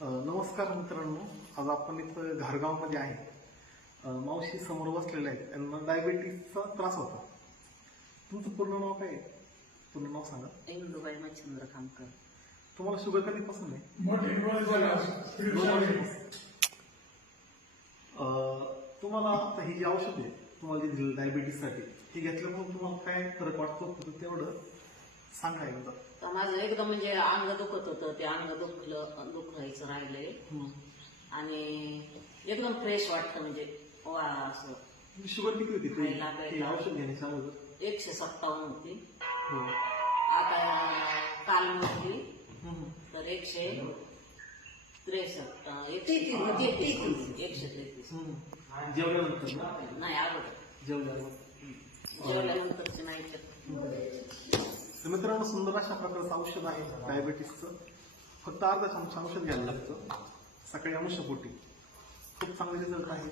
नमस्कार मित्रांनो. आज आपण इथं घारगावमध्ये आहे. मावशी समोर बसलेल्या आहेत. त्यांना डायबिटीसचा त्रास होता. तुमचं पूर्ण नाव काय आहे? पूर्ण नाव सांगा. इंदुबाई मच्छिंद्र खामकर तुम्हाला शुगर कधीपासून आहे? मोठे डोळे झाले. असं. दोन वर्षापासून. अ, तुम्हाला आता ही जी औषध आहे तुम्हाला जी दिली डायबिटीससाठी ती घेतल्यामुळे तुम्हाला काय फरक वाटतो? फक्त तेवढं. सांगा एकदा. तर माझं एकदम म्हणजे अंग दुखत होतं ते अंग दुखलं दुखायचं राहिलंय. आणि एकदम फ्रेश वाटतं म्हणजे वा असं. शुगर किती होती? ते- खायला हे प्यायला. औषध एकशे सत्तावन्न होती. हो. आता काल मोजली. हम्म. तर एकशे त्रेसष्ट एकशे तेहतीस एकशे तेहतीस हम्म. जेवल्यानंतर ना? नाही अगोदर. जेवल्यानंतर जेवल्यानंतरचे नाही. तर मित्रांनो सुंदर अशा प्रकारचं औषध आहे डायबेटीसचं फक्त अर्धा चमचा औषध घ्यायला लागतं. सकाळी अंशपोटी. खूप चांगले रिझल्ट आहे